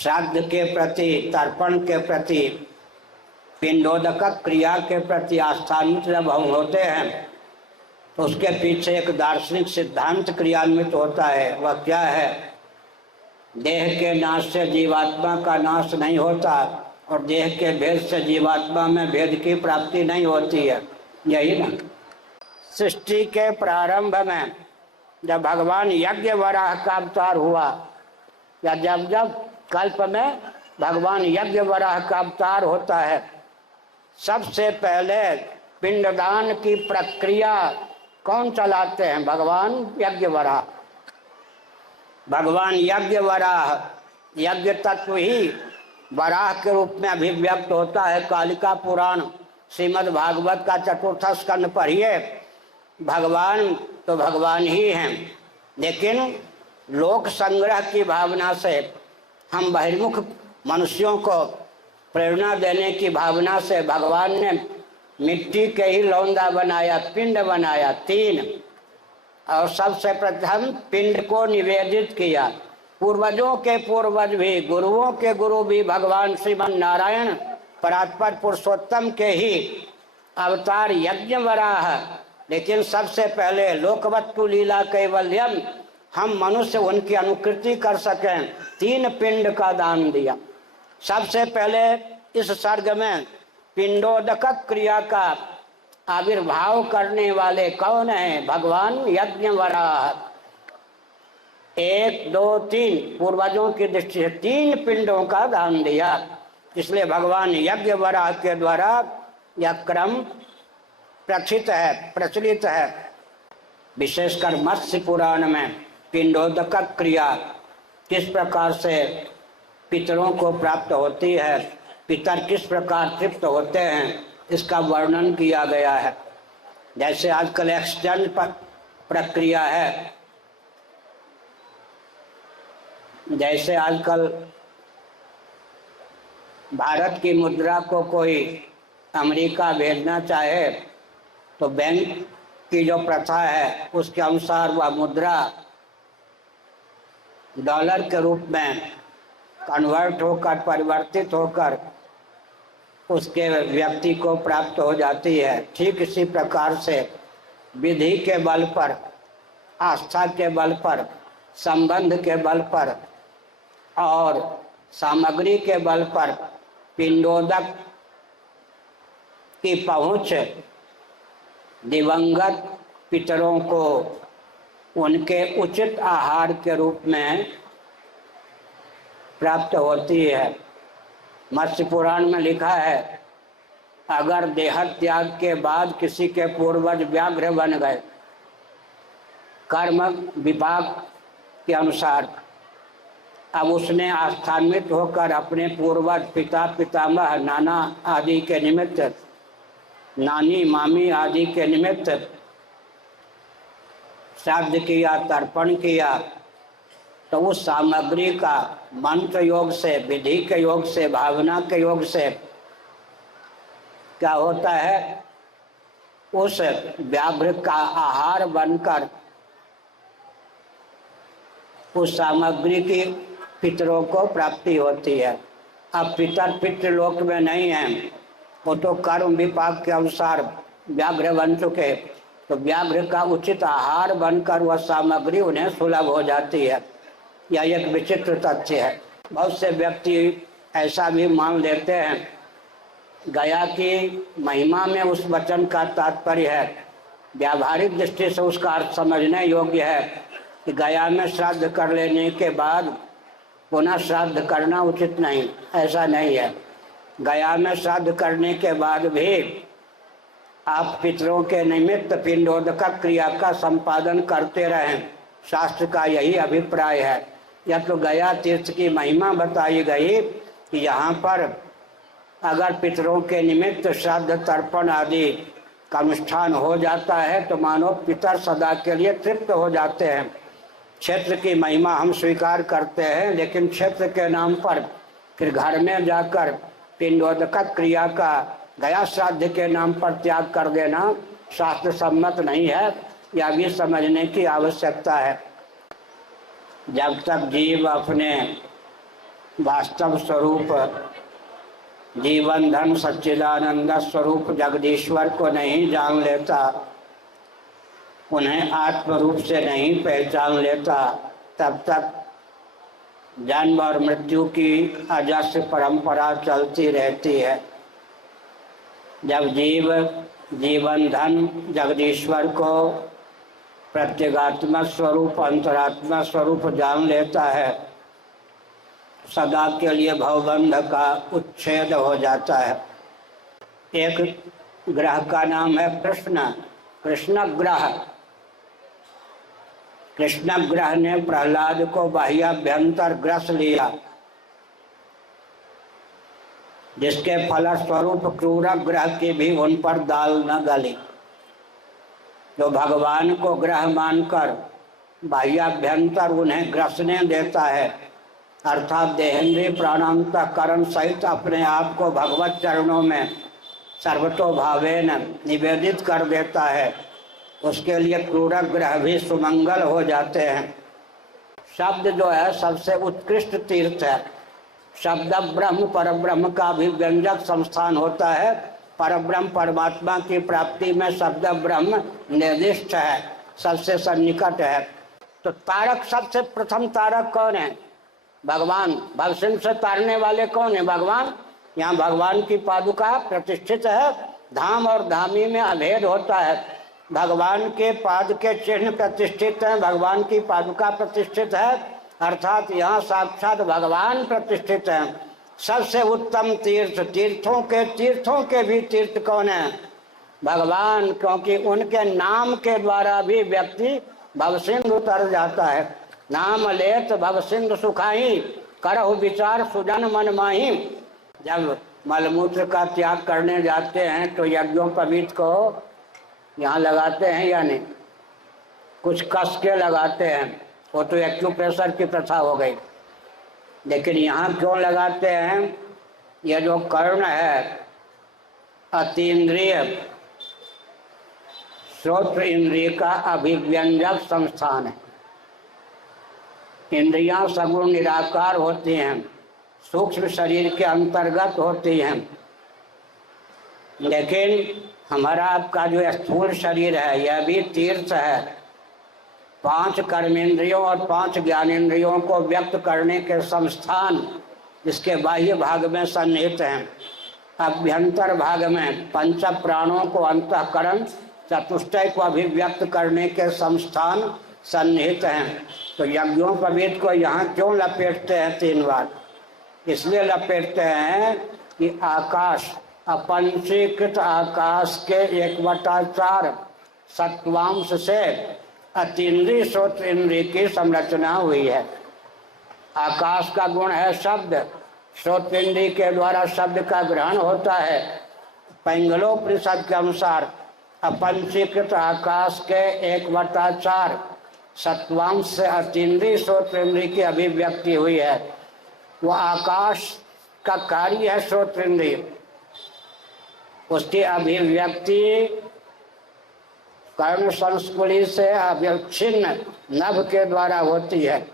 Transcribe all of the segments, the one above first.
श्राद्ध के प्रति, तर्पण के प्रति, पिंडोदक क्रिया के प्रति आस्थान्वित जब हम होते हैं तो उसके पीछे एक दार्शनिक सिद्धांत क्रियान्वित होता है। वह क्या है? देह के नाश से जीवात्मा का नाश नहीं होता और देह के भेद से जीवात्मा में भेद की प्राप्ति नहीं होती है। यही ना, सृष्टि के प्रारंभ में जब भगवान यज्ञ वराह का अवतार हुआ, या जब जब कल्प में भगवान यज्ञ वराह का अवतार होता है, सबसे पहले पिंडदान की प्रक्रिया कौन चलाते हैं? भगवान यज्ञ वराह। भगवान यज्ञ वराह, यज्ञ तत्व ही वराह के रूप में अभिव्यक्त होता है। कालिका पुराण श्रीमद् भागवत का चतुर्थ स्कंद पढ़िए। भगवान तो भगवान ही हैं, लेकिन लोक संग्रह की भावना से, हम बहिर्मुख मनुष्यों को प्रेरणा देने की भावना से भगवान ने मिट्टी के ही लौंदा बनाया, पिंड बनाया 3, और सबसे प्रथम पिंड को निवेदित किया। पूर्वजों के पूर्वज भी, गुरुओं के गुरु भी भगवान श्रीमन नारायण परात्पर पुरुषोत्तम के ही अवतार यज्ञ वराह। लेकिन सबसे पहले लोकवत्तु लीला कैवल्यम, हम मनुष्य उनकी अनुकृति कर सकें, 3 पिंड का दान दिया। सबसे पहले इस सर्ग में पिंडोदक क्रिया का आविर्भाव करने वाले कौन है? भगवान यज्ञ वराह। 1, 2, 3 पूर्वजों की दृष्टि से 3 पिंडों का दान दिया। इसलिए भगवान यज्ञ वराह के द्वारा यह क्रम प्रचलित है। विशेषकर मत्स्य पुराण में पिंडोदक क्रिया किस प्रकार से पितरों को प्राप्त होती है, पितर किस प्रकार तृप्त होते हैं, इसका वर्णन किया गया है। जैसे आजकल एक्सचेंज प्रक्रिया है, जैसे आजकल भारत की मुद्रा को कोई अमेरिका भेजना चाहे तो बैंक की जो प्रथा है उसके अनुसार वह मुद्रा डॉलर के रूप में कन्वर्ट होकर, परिवर्तित होकर उसके व्यक्ति को प्राप्त हो जाती है। ठीक इसी प्रकार से विधि के बल पर, आस्था के बल पर, संबंध के बल पर और सामग्री के बल पर पिंडोदक की पहुँच दिवंगत पितरों को उनके उचित आहार के रूप में प्राप्त होती है। मत्स्य पुराण में लिखा है, अगर देह त्याग के बाद किसी के पूर्वज व्याघ्र बन गए, कर्म विभाग के अनुसार, अब उसने आस्थान्वित होकर अपने पूर्वज पिता, पितामह, नाना आदि के निमित्त, नानी, मामी आदि के निमित्त श्राद्ध किया, तर्पण किया, तो उस सामग्री का मंत्र योग से, विधि के योग से, भावना के योग से क्या होता है? उस व्याघ्र का आहार बनकर उस सामग्री की पितरों को प्राप्ति होती है। अब पितर पितृलोक में नहीं है, वो तो कर्म विपाक के अनुसार व्याघ्र बन चुके, तो व्याघ्र का उचित आहार बनकर वह सामग्री उन्हें सुलभ हो जाती है। यह एक विचित्र तथ्य है। बहुत से व्यक्ति ऐसा भी मान लेते हैं, गया की महिमा में उस वचन का तात्पर्य है, व्यावहारिक दृष्टि से उसका अर्थ समझने योग्य है कि गया में श्राद्ध कर लेने के बाद पुनः श्राद्ध करना उचित नहीं। ऐसा नहीं है। गया में श्राद्ध करने के बाद भी आप पितरों के निमित्त पिंडोदक क्रिया का संपादन करते रहें, शास्त्र का यही अभिप्राय है। यह तो गया तीर्थ की महिमा बताई गई कि यहाँ पर अगर पितरों के निमित्त श्राद्ध, तर्पण आदि का अनुष्ठान हो जाता है तो मानो पितर सदा के लिए तृप्त हो जाते हैं। क्षेत्र की महिमा हम स्वीकार करते हैं, लेकिन क्षेत्र के नाम पर फिर घर में जाकर पिंडोदक क्रिया का गया श्राद्ध के नाम पर त्याग कर देना शास्त्र सम्मत नहीं है। यह भी समझने की आवश्यकता है। जब तक जीव अपने वास्तव स्वरूप जीवन धन सच्चिदानंद स्वरूप जगदीश्वर को नहीं जान लेता, उन्हें आत्म रूप से नहीं पहचान लेता, तब तक जन्म और मृत्यु की अजस्र परंपरा चलती रहती है। जब जीव जीवन धन जगदीश्वर को प्रत्यगात्मक स्वरूप अंतरात्मा स्वरूप जान लेता है, सदा के लिए भवबंध का उच्छेद हो जाता है। एक ग्रह का नाम है कृष्ण, कृष्ण ग्रह। कृष्ण ग्रह ने प्रहलाद को बाह्याभ्यंतर ग्रस लिया, जिसके फलस्वरूप क्रूर ग्रह की भी उन पर दाल न गली। जो भगवान को ग्रह मानकर बाह्याभ्यंतर उन्हें ग्रसने देता है, अर्थात देहेंद्रिय प्राणांतकरण सहित अपने आप को भगवत चरणों में सर्वतोभावेन निवेदित कर देता है, उसके लिए क्रूर ग्रह भी सुमंगल हो जाते हैं। शब्द जो है सबसे उत्कृष्ट तीर्थ है। शब्द ब्रह्म परब्रह्म का भी व्यंजक संस्थान होता है। परब्रह्म परमात्मा की प्राप्ति में शब्द ब्रह्म निर्दिष्ट है, सबसे सन्निकट है। तो तारक, सबसे प्रथम तारक कौन है? भगवान। भवसिंह से तारने वाले कौन है? भगवान। यहाँ भगवान की पादुका प्रतिष्ठित है। धाम और धामी में अभेद होता है। भगवान के पाद के चिन्ह प्रतिष्ठित हैं, भगवान की पादुका प्रतिष्ठित है, अर्थात यहाँ साक्षात भगवान प्रतिष्ठित हैं। सबसे उत्तम तीर्थ, तीर्थों के भी तीर्थ कौन है? भगवान, क्योंकि उनके नाम के द्वारा भी व्यक्ति भवसिंधु उतर जाता है। नाम लेत भवसिंधु सुखाई, करहु विचार सुजन मन माही। जब मलमूत्र का त्याग करने जाते हैं तो यज्ञोपवीत को यहाँ लगाते हैं या नहीं? कुछ कस के लगाते हैं, वो तो एक्यूप्रेशर की प्रथा हो गई। लेकिन यहाँ क्यों लगाते हैं? ये जो कर्ण है अतीन्द्रिय श्रोत्र इंद्रिय का अभिव्यंजक संस्थान है। इंद्रियां सगुण निराकार होती हैं, सूक्ष्म शरीर के अंतर्गत होती हैं, लेकिन हमारा आपका जो स्थूल शरीर है यह भी तीर्थ है। 5 कर्मेंद्रियों और 5 ज्ञानेंद्रियों को व्यक्त करने के संस्थान इसके बाह्य भाग में सन्निहित हैं। अभ्यंतर भाग में पंच प्राणों को अंतःकरण चतुष्टय को अभिव्यक्त करने के संस्थान सन्निहित हैं। तो यज्ञोपवीत को यहाँ क्यों लपेटते हैं 3 बार? इसलिए लपेटते हैं कि आकाश, अपंचीकृत आकाश के 1/4 सत्वांश से अतीन्द्रिय श्रोत्र इंद्रिय की संरचना हुई है। आकाश का गुण है शब्द, श्रोत्र इंद्रिय के द्वारा शब्द का ग्रहण होता है। पैंगलोपनिषद के अनुसार अपंचीकृत आकाश के 1/4 सत्वांश से अतीन्द्रिय श्रोत्र इंद्रिय की अभिव्यक्ति हुई है। वो आकाश का कार्य है श्रोत्र इंद्रिय, उसकी अभिव्यक्ति कर्ण संस्कुली से अव्यवच्छिन्न नभ के द्वारा होती है।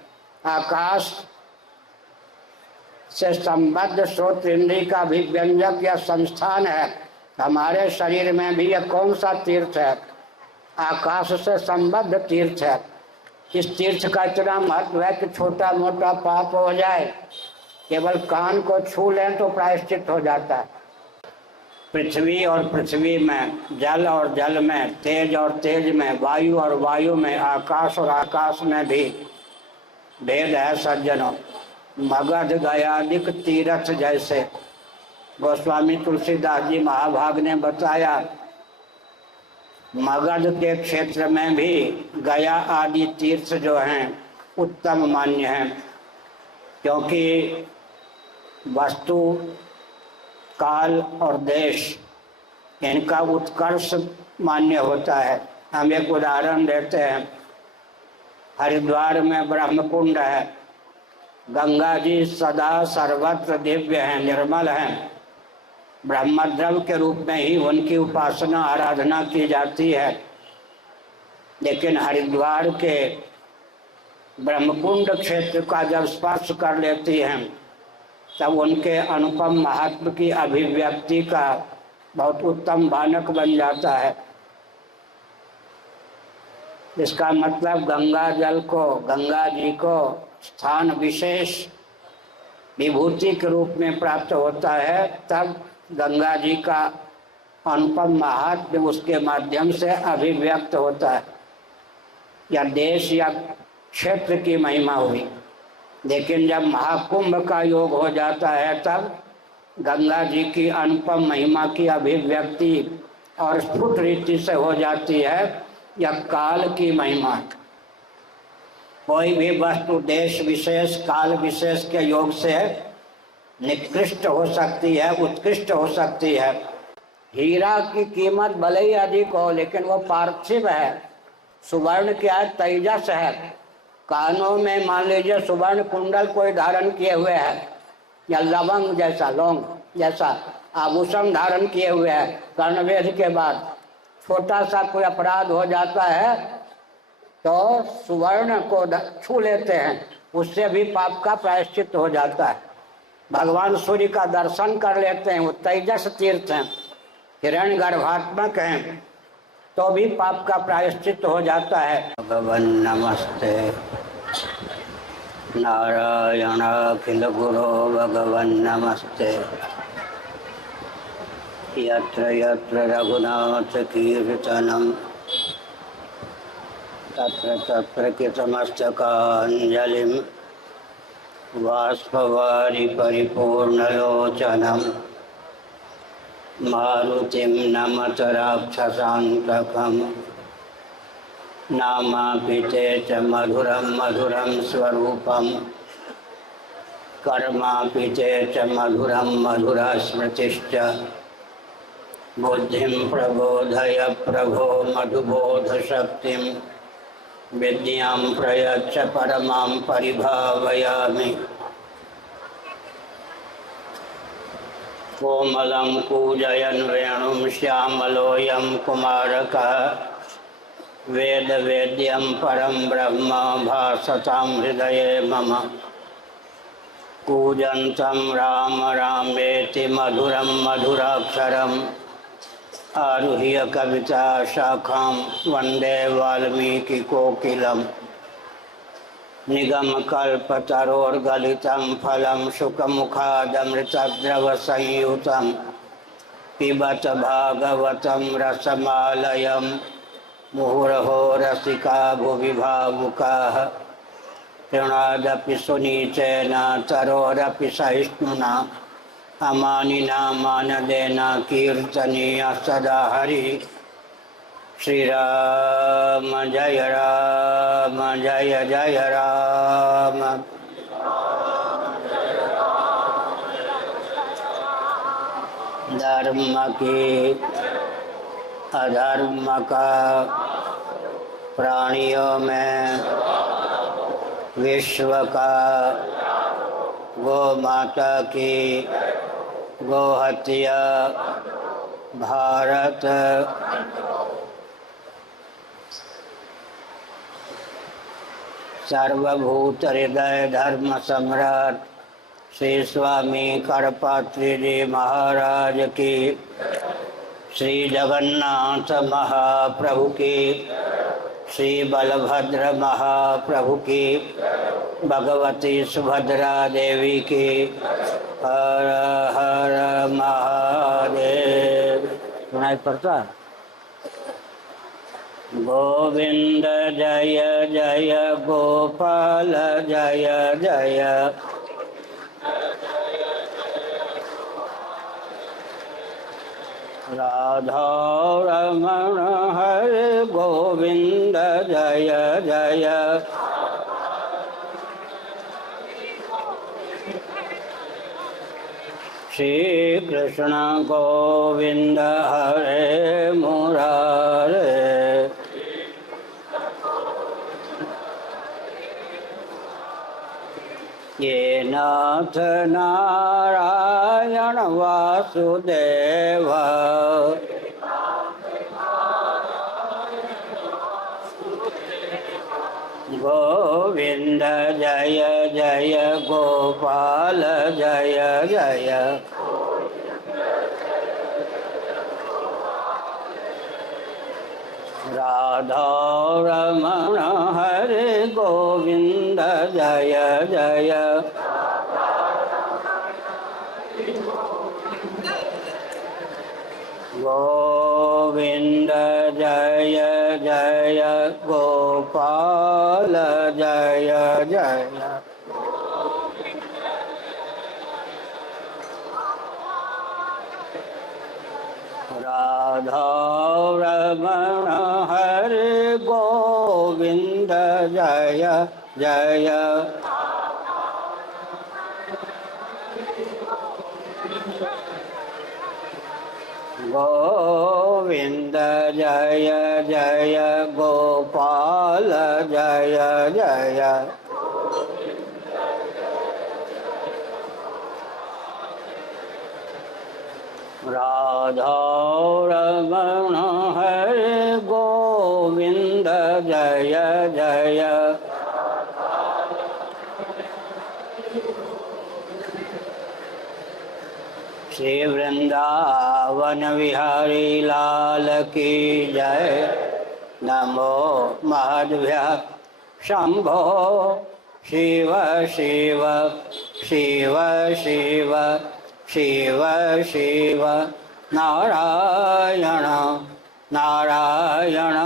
आकाश से संबद्ध श्रोत्र इंद्रिय का अभिव्यंजक या संस्थान है। हमारे शरीर में भी यह कौन सा तीर्थ है? आकाश से संबद्ध तीर्थ है। इस तीर्थ का इतना महत्व है कि छोटा मोटा पाप हो जाए, केवल कान को छू लें तो प्रायश्चित हो जाता है। पृथ्वी और पृथ्वी में, जल और जल में, तेज और तेज में, वायु और वायु में, आकाश और आकाश में भी भेद है सज्जनों। मगध गयादिक तीर्थ जैसे गोस्वामी तुलसीदास जी महाभाग ने बताया, मगध के क्षेत्र में भी गया आदि तीर्थ जो हैं उत्तम मान्य हैं, क्योंकि वस्तु, काल और देश इनका उत्कर्ष मान्य होता है। हम एक उदाहरण देते हैं। हरिद्वार में ब्रह्मकुंड है, गंगा जी सदा सर्वत्र दिव्य हैं, निर्मल हैं, ब्रह्मद्रव के रूप में ही उनकी उपासना आराधना की जाती है। लेकिन हरिद्वार के ब्रह्मकुंड क्षेत्र का जब स्पर्श कर लेती हैं तब उनके अनुपम महात्म की अभिव्यक्ति का बहुत उत्तम बानक बन जाता है। इसका मतलब गंगा जल को, गंगा जी को स्थान विशेष विभूति के रूप में प्राप्त होता है, तब गंगा जी का अनुपम महात्म्य उसके माध्यम से अभिव्यक्त होता है। या देश या क्षेत्र की महिमा हुई, लेकिन जब महाकुंभ का योग हो जाता है तब गंगा जी की अनुपम महिमा की अभिव्यक्ति और स्फुट रीति से हो जाती है। यह काल की महिमा, कोई भी वस्तु देश विशेष काल विशेष के योग से निकृष्ट हो सकती है, उत्कृष्ट हो सकती है। हीरा की कीमत भले ही अधिक हो, लेकिन वो पार्थिव है। सुवर्ण क्या है? तेजस है। कानों में मान लीजिए सुवर्ण कुंडल कोई धारण किए हुए है, या लवंग जैसा, लौंग जैसा आभूषण धारण किए हुए है, कर्णवेध के बाद छोटा सा कोई अपराध हो जाता है तो सुवर्ण को छू लेते हैं, उससे भी पाप का प्रायश्चित हो जाता है। भगवान सूर्य का दर्शन कर लेते हैं, वो तेजस तीर्थ हैं, हिरण्य गर्भात्मक हैं, तो भी पाप का प्रायश्चित हो जाता है। भगवान नमस्ते नारायण अखिल गुरो भगवान नमस्ते। यत्र यत्र रघुनाथ कीर्तनम तत्र तत्र कृतमस्तकाञ्जलिं बाष्पवारि परिपूर्णलोचनं मारुतिं नमत राक्षसान्तकं नामापि ते च मधुरं मधुरं स्वरूपं कर्मापि ते च मधुरं मधुरा स्मृतिश्च बुद्धिं प्रबोधय प्रभो मधुबोधशक्तिं विद्यां प्रयच्छ परमां परिभावयामि। कोमलं कूजयन् वेणुं श्यामलोऽयं कुमारकः वेदवेद्यं परं ब्रह्म भासतां हृदये मम। कूजन्तं राम रामेति मधुरं मधुराक्षरम् आरुह्य कविता शाखां वन्दे वाल्मीकि कोकिलं। निगमकल्पतरोर्गलितं फलं शुकमुखादमृतद्रवसंयुतं पिबत भागवतं रसमालयं मुहुरहो रसिका भुवि भावुकाः। तृणादपि सुनीचेन तरोरपि सहिष्णुना अमानिना मानदेन कीर्तनीय सदा हरि। श्रीराम जय राम जय जय राम। धर्म की अधर्म का प्राणियों में विश्व का गौ माता की गौ हत्या भारत सर्वभूत हृदय धर्म सम्राट श्री स्वामी करपात्री जी महाराज की, श्री जगन्नाथ महाप्रभु की, श्री बलभद्र महाप्रभु की, भगवती सुभद्रा देवी की। हर हर महादेव। सुनाई पड़ता? गोविंद जय जय गोपाल जय जय। राधा रमण हरे गोविंद जय जय। श्री कृष्ण गोविंद हरे मुरारे। ये नाथ नारायण वासुदेव गोविंद जय जय गोपाल जय जय। राधा रमण हरे गोविंद जय जय। गोविंद जय जय गोपाल जय जय। राधा रमण हरे गोविंद जय जय। गोविंद जय जय गोपाल जय जय। राधा रमण हरे गोविंद जय जय। श्री वृंदावन बिहारी लाल की जय। नमो महाभ्य शंभो शिव शिव शिव शिव शिव शिव नारायण नारायण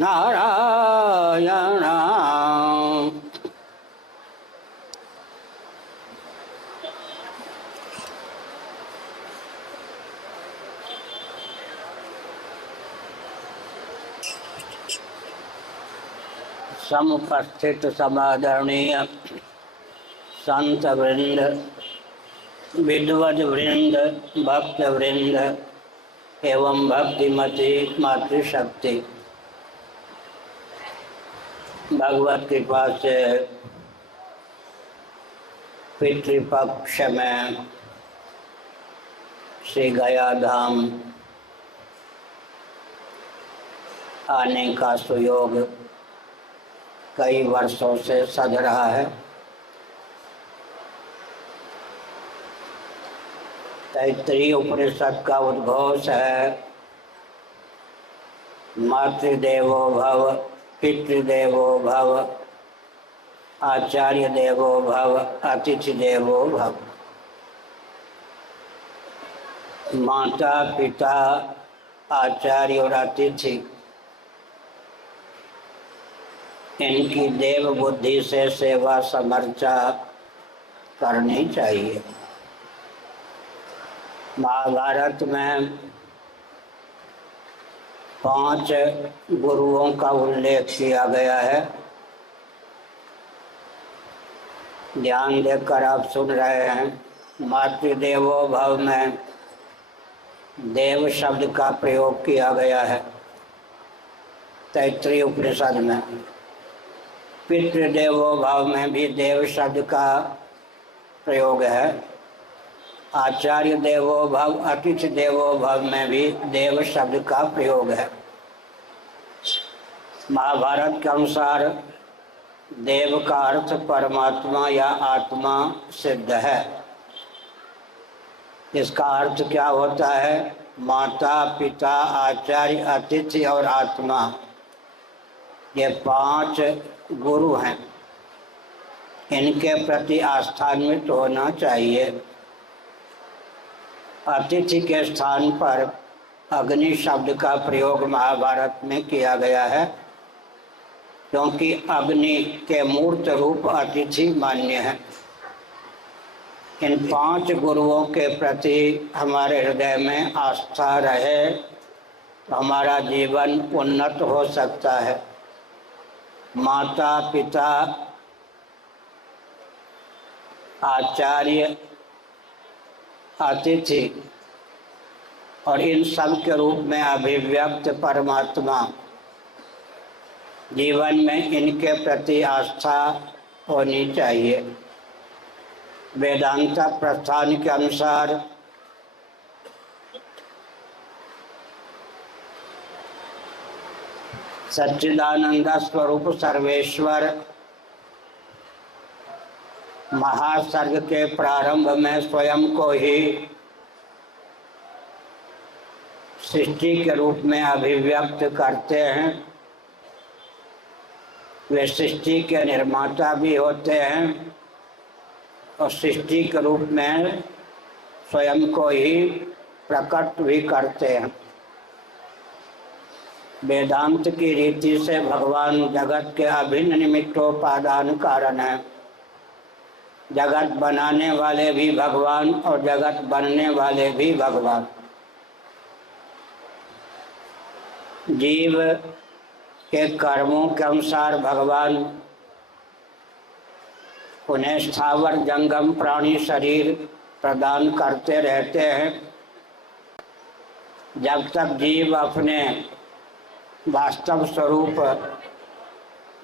नारायण। समुपस्थित समादरणीय संत वृंद, विद्वद वृंद, भक्त वृंद एवं भक्तिमती मातृशक्ति, भगवत कृपा से पितृपक्ष में श्री गया धाम आने का सुयोग कई वर्षों से सध रहा है। तैत्तिरीय उपनिषद का उद्घोष है, मातृदेवो भव, पितृदेवो भव, आचार्य देवो भव, अतिथि देवो भव। माता पिता आचार्य और अतिथि इनकी देव बुद्धि से सेवा समर्चा करनी चाहिए। महाभारत में 5 गुरुओं का उल्लेख किया गया है। ध्यान देकर आप सुन रहे हैं। मातृदेवो भव में देव शब्द का प्रयोग किया गया है तैत्तिरीय उपनिषद में। पितृदेवो भव में भी देव शब्द का प्रयोग है। आचार्य देवो भव, अतिथि देवो भव में भी देव शब्द का प्रयोग है। महाभारत के अनुसार देव का अर्थ परमात्मा या आत्मा सिद्ध है। इसका अर्थ क्या होता है? माता पिता आचार्य अतिथि और आत्मा, ये 5 गुरु हैं। इनके प्रति आस्थान्वित होना चाहिए। अतिथि के स्थान पर अग्नि शब्द का प्रयोग महाभारत में किया गया है, क्योंकि अग्नि के मूर्त रूप अतिथि मान्य है। इन 5 गुरुओं के प्रति हमारे हृदय में आस्था रहे तो हमारा जीवन उन्नत हो सकता है। माता पिता आचार्य अतिथि और इन सब के रूप में अभिव्यक्त परमात्मा, जीवन में इनके प्रति आस्था होनी चाहिए। वेदांत प्रस्थान के अनुसार सच्चिदानंद स्वरूप सर्वेश्वर महासर्ग के प्रारंभ में स्वयं को ही सृष्टि के रूप में अभिव्यक्त करते हैं। वे सृष्टि के निर्माता भी होते हैं और सृष्टि के रूप में स्वयं को ही प्रकट भी करते हैं। वेदांत की रीति से भगवान जगत के अभिन्न निमित्तोपादान कारण है। जगत बनाने वाले भी भगवान और जगत बनने वाले भी भगवान। जीव के कर्मों के अनुसार भगवान उन्हें स्थावर जंगम प्राणी शरीर प्रदान करते रहते हैं। जब तक जीव अपने वास्तव स्वरूप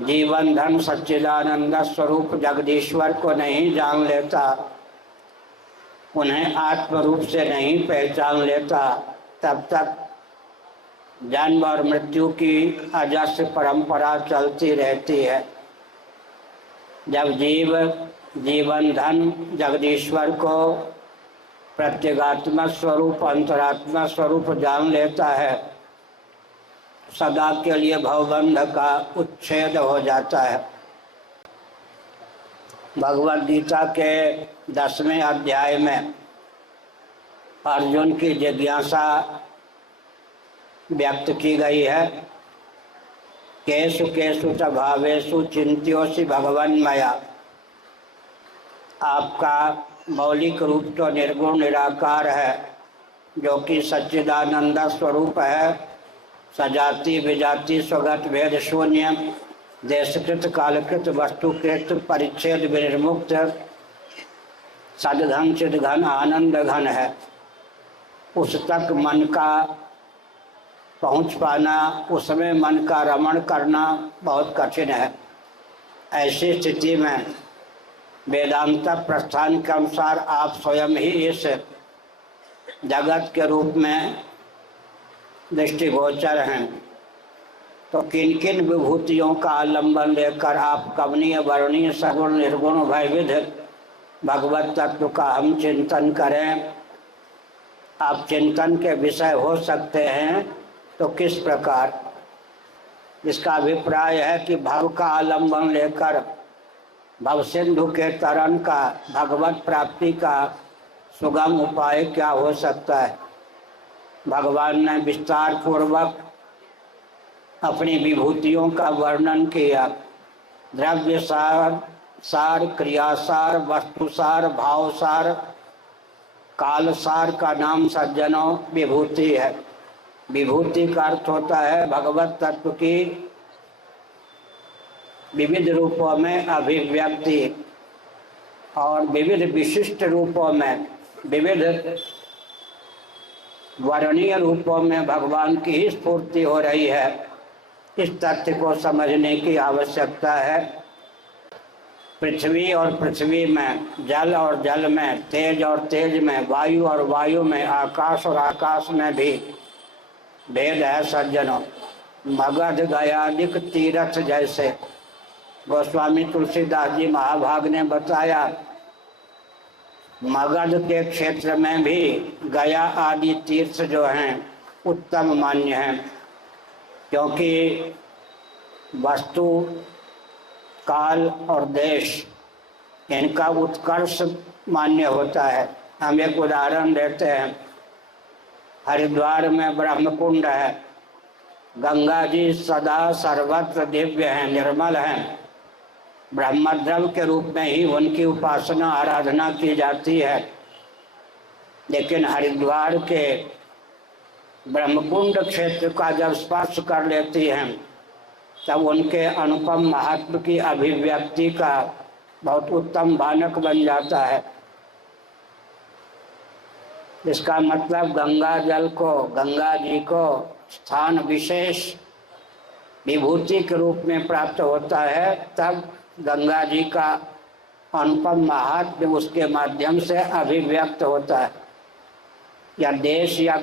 जीवन धन सच्चिदानंद स्वरूप जगदीश्वर को नहीं जान लेता, उन्हें आत्म रूप से नहीं पहचान लेता, तब तक जन्म और मृत्यु की अजस्र परंपरा चलती रहती है। जब जीव जीवन धन जगदीश्वर को प्रत्यगात्मक स्वरूप अंतरात्मा स्वरूप जान लेता है, सदा के लिए भवबंध का उच्छेद हो जाता है। भगवद गीता के 10वें अध्याय में अर्जुन की जिज्ञासा व्यक्त की गई है। केषु केषु च भावेषु चिंत्योसि भगवन् मया। आपका मौलिक रूप तो निर्गुण निराकार है, जो कि सच्चिदानंद स्वरूप है, सजाति विजाति स्वगत भेद शून्य, देशकृत कालकृत वस्तुकृत परिच्छेद विनिर्मुक्त, सदघन चिदघन आनंद घन है। उस तक मन का पहुँच पाना, उसमें मन का रमण करना बहुत कठिन है। ऐसी स्थिति में वेदांत प्रस्थान के अनुसार आप स्वयं ही इस जगत के रूप में दृष्टिगोचर हैं। तो किन किन विभूतियों का आलंबन लेकर आप कमनीय वर्णीय सगुण निर्गुण भयविध भगवत तत्व का हम चिंतन करें। आप चिंतन के विषय हो सकते हैं तो किस प्रकार? इसका अभिप्राय है कि भव का आलंबन लेकर भव सिंधु के तरन का, भगवत प्राप्ति का सुगम उपाय क्या हो सकता है? भगवान ने विस्तार पूर्वक अपनी विभूतियों का वर्णन किया। द्रव्य सार, सार, क्रियासार, वस्तुसार, भावसार, कालसार का नाम सज्जनों विभूति है। विभूति का अर्थ होता है भगवत तत्व की विविध रूपों में अभिव्यक्ति और विविध विशिष्ट रूपों में, विविध वर्णीय रूपों में भगवान की ही स्फूर्ति हो रही है। इस तथ्य को समझने की आवश्यकता है। पृथ्वी और पृथ्वी में, जल और जल में, तेज और तेज में, वायु और वायु में, आकाश और आकाश में भी भेद है सज्जनों। मगध गयादिक तीर्थ जैसे गोस्वामी तुलसीदास जी महाभाग ने बताया, मगध के क्षेत्र में भी गया आदि तीर्थ जो हैं उत्तम मान्य हैं, क्योंकि वस्तु, काल और देश इनका उत्कर्ष मान्य होता है। हम एक उदाहरण देते हैं। हरिद्वार में ब्रह्मकुंड है। गंगा जी सदा सर्वत्र दिव्य हैं, निर्मल हैं। ब्रह्मद्रव के रूप में ही उनकी उपासना आराधना की जाती है। लेकिन हरिद्वार के ब्रह्मकुंड क्षेत्र का जब स्पर्श कर लेती हैं, तब उनके अनुपम महात्म की अभिव्यक्ति का बहुत उत्तम बानक बन जाता है। इसका मतलब गंगा जल को, गंगा जी को स्थान विशेष विभूति के रूप में प्राप्त होता है, तब गंगा जी का अनुपम महात्म्य उसके माध्यम से अभिव्यक्त होता है। या देश या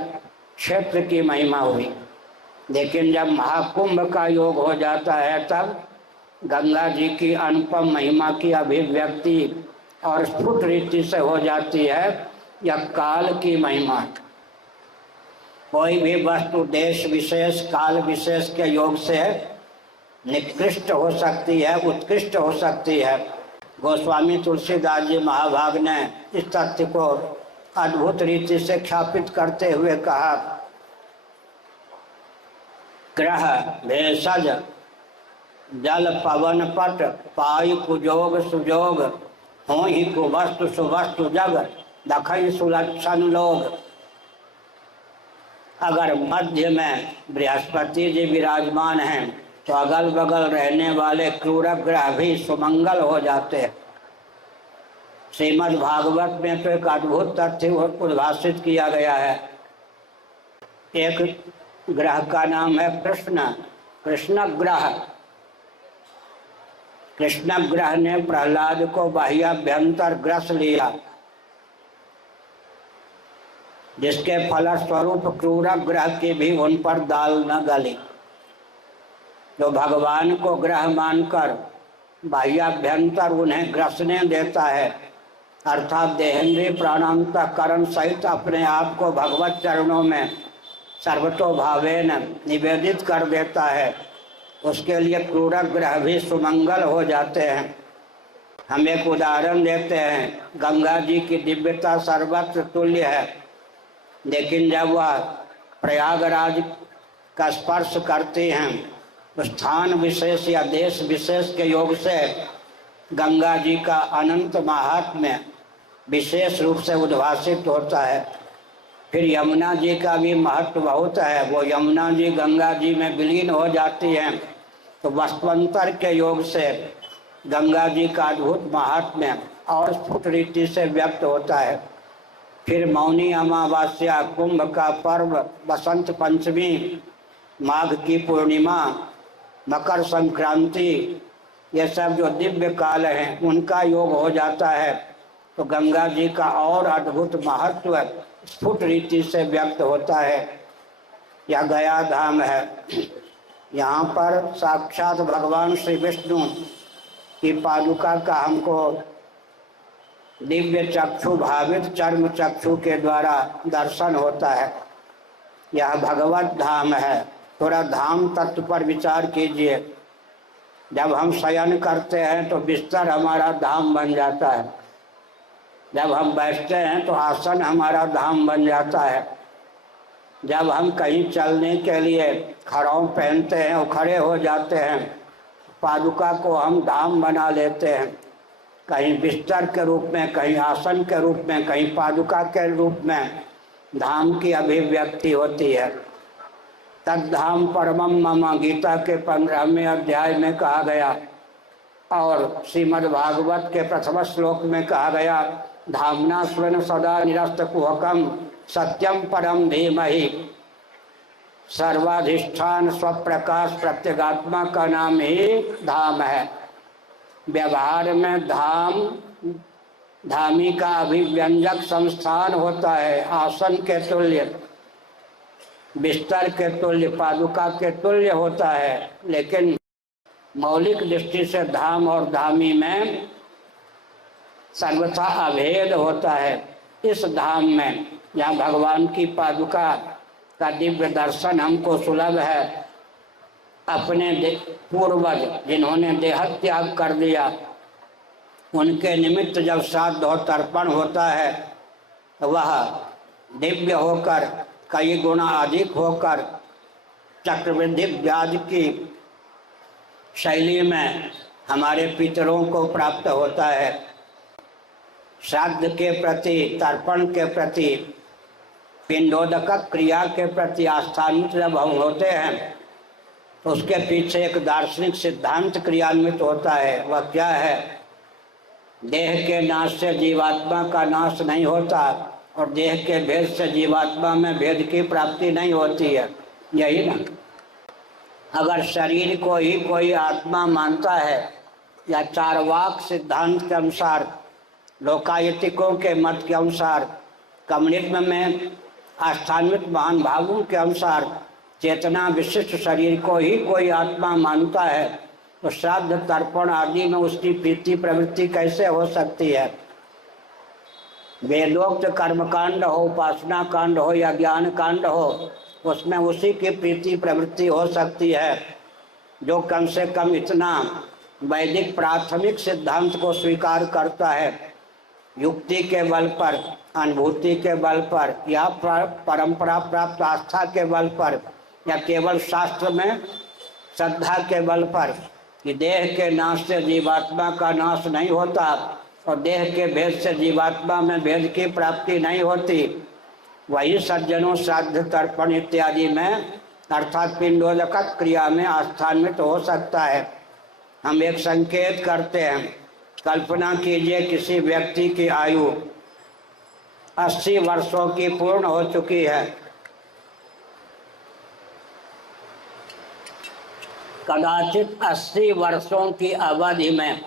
क्षेत्र की महिमा हुई। लेकिन जब महाकुंभ का योग हो जाता है, तब गंगा जी की अनुपम महिमा की अभिव्यक्ति और स्फुट रीति से हो जाती है। यह काल की महिमा। कोई भी वस्तु देश विशेष काल विशेष के योग से निकृष्ट हो सकती है, उत्कृष्ट हो सकती है। गोस्वामी तुलसीदास जी महाभाग ने इस तथ्य को अद्भुत रीति से ख्यापित करते हुए कहा, ग्रह भेषज जल पवन पट पायु कुजोग सुजोग हो ही कुवस्तु सुवस्तु जग दखई सुलक्षण लोग। अगर मध्य में बृहस्पति जी विराजमान हैं तो अगल बगल रहने वाले क्रूर ग्रह भी सुमंगल हो जाते हैं। श्रीमद् भागवत में तो एक अद्भुत तथ्य उद्भाषित किया गया है। एक ग्रह का नाम है कृष्ण, कृष्ण ग्रह। कृष्ण ग्रह ने प्रहलाद को बाह्याभ्यंतर ग्रस लिया, जिसके फलस्वरूप क्रूर ग्रह की भी उन पर दाल न गली। जो भगवान को ग्रह मानकर बाह्याभ्यंतर उन्हें ग्रसने देता है, अर्थात देहेंद्रिय प्राणांतकरण सहित अपने आप को भगवत चरणों में सर्वतोभावेन निवेदित कर देता है, उसके लिए क्रूर ग्रह भी सुमंगल हो जाते हैं। हम एक उदाहरण देते हैं। गंगा जी की दिव्यता सर्वत्र तुल्य है, लेकिन जब वह प्रयागराज का स्पर्श करती हैं तो स्थान विशेष या देश विशेष के योग से गंगा जी का अनंत महात्म्य विशेष रूप से उद्भाषित होता है। फिर यमुना जी का भी महत्व बहुत है। वो यमुना जी गंगा जी में विलीन हो जाती हैं तो वस्तुअंतर के योग से गंगा जी का अद्भुत महात्म्य और स्फुट रीति से व्यक्त होता है। फिर मौनी अमावस्या, कुंभ का पर्व, बसंत पंचमी, माघ की पूर्णिमा, मकर संक्रांति, ये सब जो दिव्य काल हैं उनका योग हो जाता है तो गंगा जी का और अद्भुत महत्व स्फुट रीति से व्यक्त होता है। यह गया धाम है। यहाँ पर साक्षात भगवान श्री विष्णु की पादुका का हमको दिव्य चक्षु भावित चर्म चक्षु के द्वारा दर्शन होता है। यह भगवत धाम है। थोड़ा धाम तत्व पर विचार कीजिए। जब हम शयन करते हैं तो बिस्तर हमारा धाम बन जाता है, जब हम बैठते हैं तो आसन हमारा धाम बन जाता है, जब हम कहीं चलने के लिए खड़ाऊ पहनते हैं और खड़े हो जाते हैं, पादुका को हम धाम बना लेते हैं। कहीं बिस्तर के रूप में, कहीं आसन के रूप में, कहीं पादुका के रूप में धाम की अभिव्यक्ति होती है। तद्धाम परमम मम गीता के 15वें अध्याय में कहा गया और श्रीमद् भागवत के प्रथम श्लोक में कहा गया, धामना स्वर्ण सदा निरस्त कुहकम सत्यम परम धीमहि। सर्वाधिष्ठान स्वप्रकाश प्रत्यगात्मा का नाम ही धाम है। व्यवहार में धाम धामी का अभिव्यंजक संस्थान होता है, आसन के तुल्य, बिस्तर के तुल्य, पादुका के तुल्य होता है। लेकिन मौलिक दृष्टि से धाम और धामी में सर्वथा अभेद होता है। इस धाम में जहाँ भगवान की पादुका का दिव्य दर्शन हमको सुलभ है, अपने पूर्वज जिन्होंने देह त्याग कर दिया उनके निमित्त जब श्राद्ध और तर्पण होता है तो वह दिव्य होकर कई गुना अधिक होकर चक्रवृद्धि व्याज की शैली में हमारे पितरों को प्राप्त होता है। श्राद्ध के प्रति, तर्पण के प्रति, पिंडोदक क्रिया के प्रति आस्थान्वित जब हम होते हैं तो उसके पीछे एक दार्शनिक सिद्धांत क्रियान्वित होता है। वह क्या है? देह के नाश से जीवात्मा का नाश नहीं होता और देह के भेद से जीवात्मा में भेद की प्राप्ति नहीं होती है, यही ना। अगर शरीर को ही कोई आत्मा मानता है या चारवाक सिद्धांत के अनुसार, लोकायतिकों के मत के अनुसार, कम्युनिज्म में आस्थान्वित महान भावों के अनुसार चेतना विशिष्ट शरीर को ही कोई आत्मा मानता है तो श्राद्ध तर्पण आदि में उसकी प्रीति प्रवृत्ति कैसे हो सकती है? वेदोक्त कर्मकांड हो, उपासना कांड हो या ज्ञान कांड हो, उसमें उसी की प्रीति प्रवृत्ति हो सकती है जो कम से कम इतना वैदिक प्राथमिक सिद्धांत को स्वीकार करता है। युक्ति के बल पर, अनुभूति के बल पर या परंपरा प्राप्त आस्था के बल पर या केवल शास्त्र में श्रद्धा के बल पर कि देह के नाश से जीवात्मा का नाश नहीं होता और देह के भेद से जीवात्मा में भेद की प्राप्ति नहीं होती, वही सज्जनों श्राद्ध तर्पण इत्यादि में अर्थात पिंडोदक क्रिया में आस्थान्वित हो सकता है। हम एक संकेत करते हैं, कल्पना कीजिए किसी व्यक्ति की आयु 80 वर्षों की पूर्ण हो चुकी है। कदाचित 80 वर्षों की अवधि में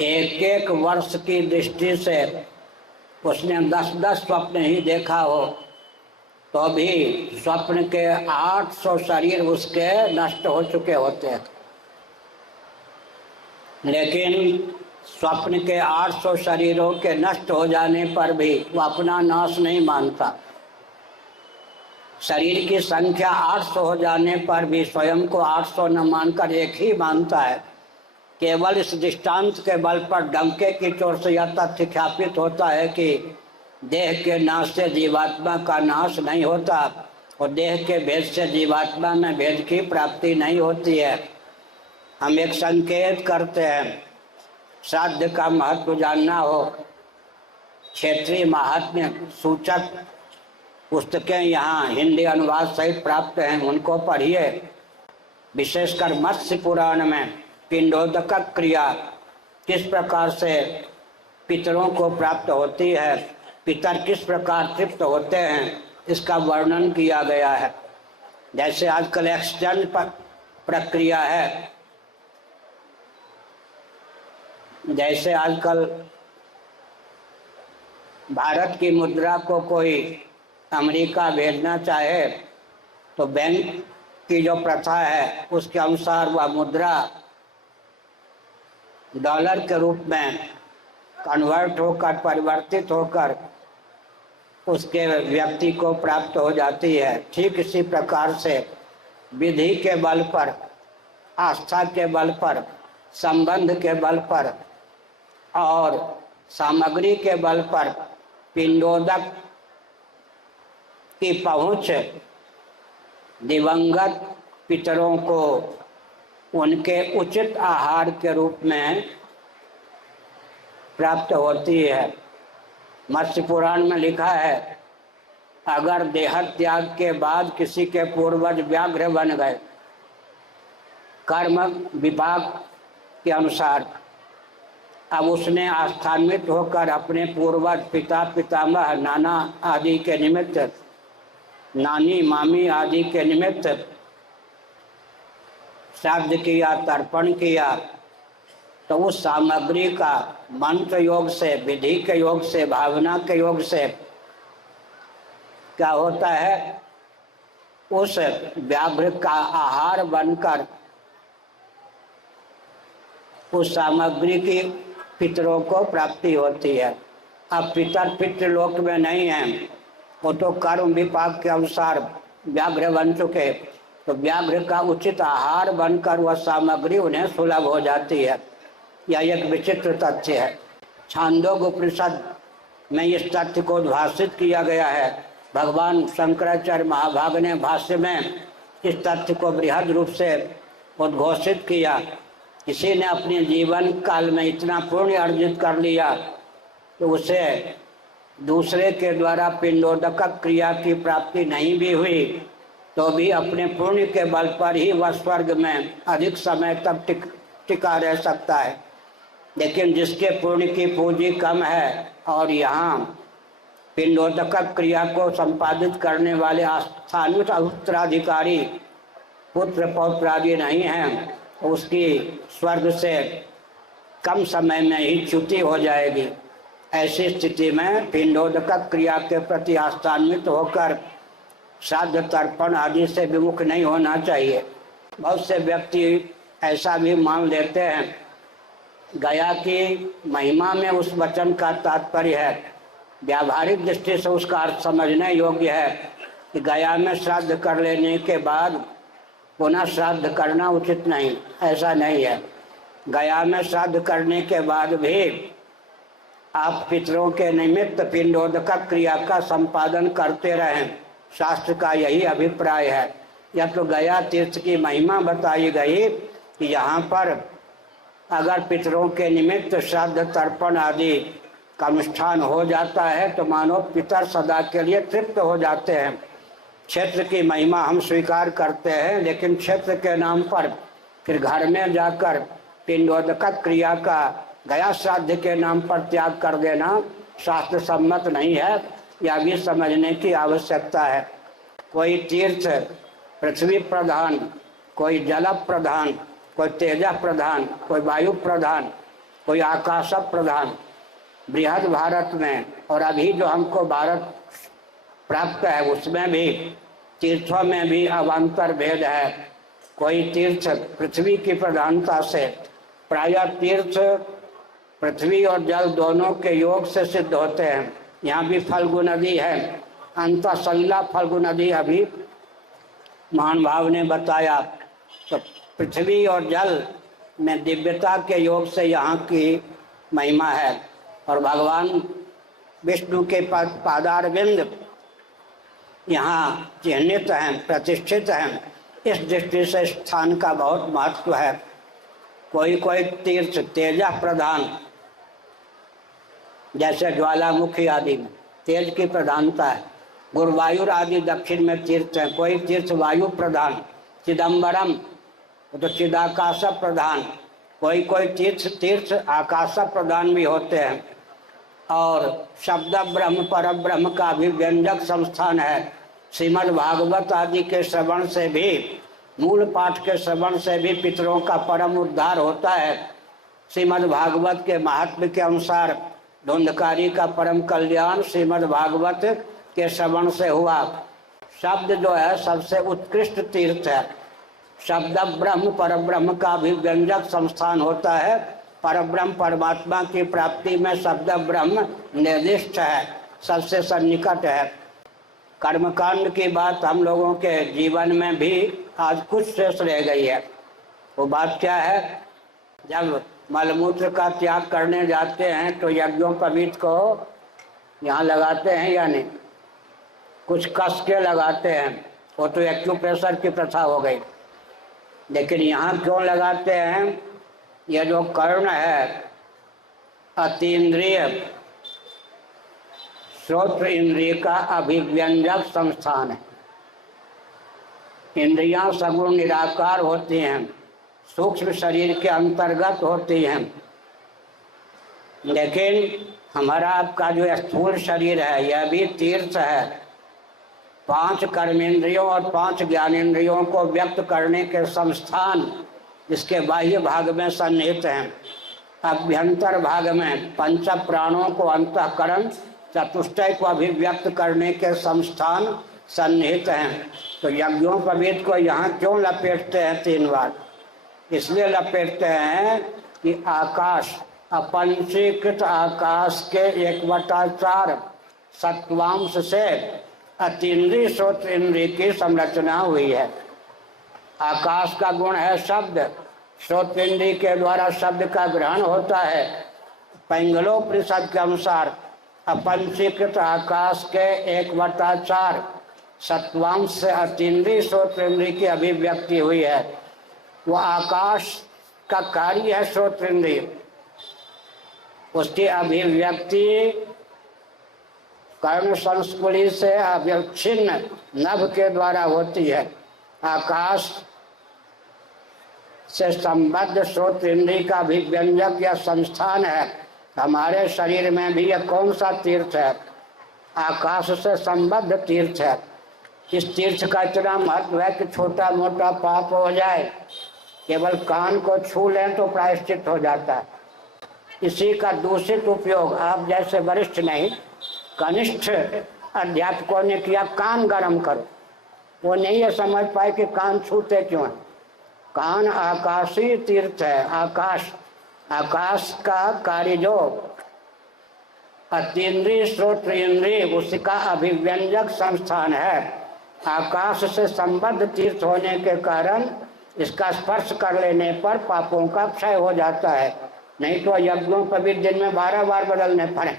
एक एक वर्ष की दृष्टि से उसने 10-10 स्वप्न ही देखा हो, तो भी स्वप्न के 800 शरीर उसके नष्ट हो चुके होते हैं। लेकिन स्वप्न के 800 शरीरों के नष्ट हो जाने पर भी वह अपना नाश नहीं मानता। शरीर की संख्या 800 हो जाने पर भी स्वयं को 800 न मानकर एक ही मानता है। केवल इस दृष्टांत के बल पर डंके की चोट से यह तथ्य ख्यापित होता है कि देह के नाश से जीवात्मा का नाश नहीं होता और देह के भेद से जीवात्मा में भेद की प्राप्ति नहीं होती है। हम एक संकेत करते हैं, श्राद्ध का महत्व जानना हो, क्षेत्रीय महात्म्य सूचक पुस्तकें यहाँ हिंदी अनुवाद सहित प्राप्त हैं, उनको पढ़िए। विशेषकर मत्स्य पुराण में पिंडोदक क्रिया किस प्रकार से पितरों को प्राप्त होती है, पितर किस प्रकार तृप्त होते हैं, इसका वर्णन किया गया है। जैसे आजकल एक्सचेंज प्रक्रिया है, जैसे आजकल भारत की मुद्रा को कोई अमेरिका भेजना चाहे तो बैंक की जो प्रथा है उसके अनुसार वह मुद्रा डॉलर के रूप में कन्वर्ट होकर, परिवर्तित होकर उसके व्यक्ति को प्राप्त हो जाती है। ठीक इसी प्रकार से विधि के बल पर, आस्था के बल पर, संबंध के बल पर और सामग्री के बल पर पिंडोदक की पहुँच दिवंगत पितरों को उनके उचित आहार के रूप में प्राप्त होती है। मत्स्य पुराण में लिखा है, अगर देह त्याग के बाद किसी के पूर्वज व्याघ्र बन गए कर्म विभाग के अनुसार, अब उसने आस्थान्वित होकर अपने पूर्वज पिता, पितामह, नाना आदि के निमित्त, नानी, मामी आदि के निमित्त श्राद्ध किया, तर्पण किया, तो उस सामग्री का मंत्र योग से, विधि के योग से, भावना के योग से क्या होता है, उस व्याघ्र का आहार बनकर उस सामग्री की पितरों को प्राप्ति होती है। अब पितर पितृलोक में नहीं है, वो तो कर्म विपाक के अनुसार व्याघ्र बन चुके, तो व्याघ्र का उचित आहार बनकर वह सामग्री उन्हें सुलभ हो जाती है। यह एक विचित्र तथ्य है। छांदोग्य उपनिषद में इस तथ्य को उद्भाषित किया गया है। भगवान शंकराचार्य महाभाग ने भाष्य में इस तथ्य को बृहद रूप से उद्घोषित किया। किसी ने अपने जीवन काल में इतना पुण्य अर्जित कर लिया तो उसे दूसरे के द्वारा पिंडोदक क्रिया की प्राप्ति नहीं भी हुई तो भी अपने पुण्य के बल पर ही वह स्वर्ग में अधिक समय तक टिका रह सकता है। लेकिन जिसके पुण्य की पूंजी कम है और यहाँ पिंडोदक क्रिया को संपादित करने वाले आस्थान्वित उत्तराधिकारी पुत्र पौत्र आदि नहीं हैं, उसकी स्वर्ग से कम समय में ही च्युति हो जाएगी। ऐसी स्थिति में पिंडोदक क्रिया के प्रति आस्थान्वित होकर श्राद्ध तर्पण आदि से विमुख नहीं होना चाहिए। बहुत से व्यक्ति ऐसा भी मान लेते हैं गया की महिमा में उस वचन का तात्पर्य है, व्यावहारिक दृष्टि से उसका अर्थ समझने योग्य है कि गया में श्राद्ध कर लेने के बाद पुनः श्राद्ध करना उचित नहीं, ऐसा नहीं है। गया में श्राद्ध करने के बाद भी आप पितरों के निमित्त पिंडोदक क्रिया का संपादन करते रहें, शास्त्र का यही अभिप्राय है। यह तो गया तीर्थ की महिमा बताई गई कि यहाँ पर अगर पितरों के निमित्त श्राद्ध तर्पण आदि का अनुष्ठान हो जाता है तो मानो पितर सदा के लिए तृप्त हो जाते हैं। क्षेत्र की महिमा हम स्वीकार करते हैं, लेकिन क्षेत्र के नाम पर फिर घर में जाकर पिंडोदक क्रिया का गया श्राद्ध के नाम पर त्याग कर देना शास्त्र सम्मत नहीं है, यह भी समझने की आवश्यकता है। कोई तीर्थ पृथ्वी प्रधान, कोई जल प्रधान, कोई तेज प्रधान, कोई वायु प्रधान, कोई आकाश प्रधान। बृहद भारत में और अभी जो हमको भारत प्राप्त है उसमें भी तीर्थों में भी अवान्तर भेद है। कोई तीर्थ पृथ्वी की प्रधानता से, प्रायः तीर्थ पृथ्वी और जल दोनों के योग से सिद्ध होते हैं। यहाँ भी फल्गु नदी है, अंतःसलिला फल्गु नदी अभी महानुभाव ने बताया। तो पृथ्वी और जल में दिव्यता के योग से यहाँ की महिमा है और भगवान विष्णु के पादारविंद यहाँ चिन्हित हैं, प्रतिष्ठित हैं। इस दृष्टि से स्थान का बहुत महत्व है। कोई कोई तीर्थ तेज प्रधान, जैसे ज्वालामुखी आदि में तेज की प्रधानता है। गुरुवायुर आदि दक्षिण में तीर्थ है। कोई तीर्थ वायु प्रधान, चिदम्बरम तो चिदाकाश प्रधान। कोई कोई तीर्थ आकाश प्रधान भी होते हैं। और शब्द ब्रह्म पर ब्रह्म का भी व्यंजक संस्थान है। श्रीमद् भागवत आदि के श्रवण से भी, मूल पाठ के श्रवण से भी पितरों का परम उद्धार होता है। श्रीमद् भागवत के महात्म्य के अनुसार धुंधकारी का परम कल्याण श्रीमद् भागवत के श्रवण से हुआ। शब्द जो है सबसे उत्कृष्ट तीर्थ है। शब्द ब्रह्म पर ब्रह्म का भी व्यंजक संस्थान होता है। परब्रह्म परमात्मा की प्राप्ति में शब्द ब्रह्म निर्दिष्ट है, सबसे सन्निकट है। कर्मकांड की बात हम लोगों के जीवन में भी आज कुछ शेष रह गई है। वो बात क्या है? जब मलमूत्र का त्याग करने जाते हैं तो यज्ञोपवीत को यहाँ लगाते हैं या नहीं? कुछ कस के लगाते हैं। वो तो एक्यूप्रेशर की प्रथा हो गई, लेकिन यहाँ क्यों लगाते हैं? यह जो कर्ण है अतीन्द्रिय श्रोत्र इंद्रिय का अभिव्यंजक संस्थान है। इंद्रियां सगुण निराकार होती हैं, सूक्ष्म शरीर के अंतर्गत होती हैं, लेकिन हमारा आपका जो स्थूल शरीर है यह भी तीर्थ है। 5 कर्मेंद्रियों और 5 ज्ञानेंद्रियों को व्यक्त करने के संस्थान इसके बाह्य भाग में सन्निहित हैं। अभ्यंतर भाग में पंच प्राणों को अंतःकरण चतुष्टय को अभिव्यक्त करने के संस्थान सन्निहित हैं। तो यज्ञोपवीत को यहाँ क्यों लपेटते हैं 3 बार? इसलिए लपेटते हैं कि आकाश, अपंचीकृत आकाश के 1/4 सत्वांश से अतीन्द्रिय श्रोत्र इंद्रिय की संरचना हुई है। आकाश का गुण है शब्द, श्रोत्र इंद्रिय के द्वारा शब्द का ग्रहण होता है। पैंगलोपनिषद के अनुसार अपंचीकृत आकाश के 1/4 सत्वांश से अतीन्द्रिय श्रोत्र इंद्रिय की अभिव्यक्ति हुई है। वो आकाश का कार्य है श्रोत्र इंद्रिय, उसकी अभिव्यक्ति कर्ण संस्कुली से अव्यवच्छिन्न नभ के द्वारा होती है। आकाश से संबद्ध श्रोत्र इंद्रिय का भी व्यंजक या संस्थान है। हमारे शरीर में भी यह कौन सा तीर्थ है? आकाश से संबद्ध तीर्थ है। इस तीर्थ का इतना महत्व है कि छोटा मोटा पाप हो जाए, केवल कान को छू लें तो प्रायश्चित हो जाता है। इसी का दूषित उपयोग आप जैसे वरिष्ठ नहीं, कनिष्ठ अध्यापकों ने किया, कान गरम करो। वो नहीं ये समझ पाए कि कान छूते क्यों है। कान आकाशीय तीर्थ है। आकाश आकाश का कार्य जो अतीन्द्रिय श्रोत्र इंद्रिय उसका अभिव्यंजक संस्थान है। आकाश से संबद्ध तीर्थ होने के कारण इसका स्पर्श कर लेने पर पापों का क्षय हो जाता है। नहीं तो यज्ञों पर भी दिन में 12 बार बदलने पड़े।